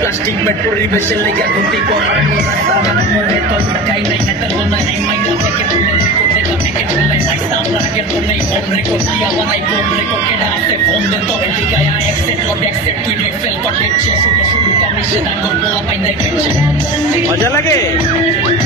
Plastic metro poribesh lega goti kor rasta mone to kai nai hatalo nai ai mai ko ke tule samra ke to nei homre ko dia wanai homre ko keda ase phone de to etika ya accept tu excel ko lecture shuka kami sedang gorbola pai nai मजा लगे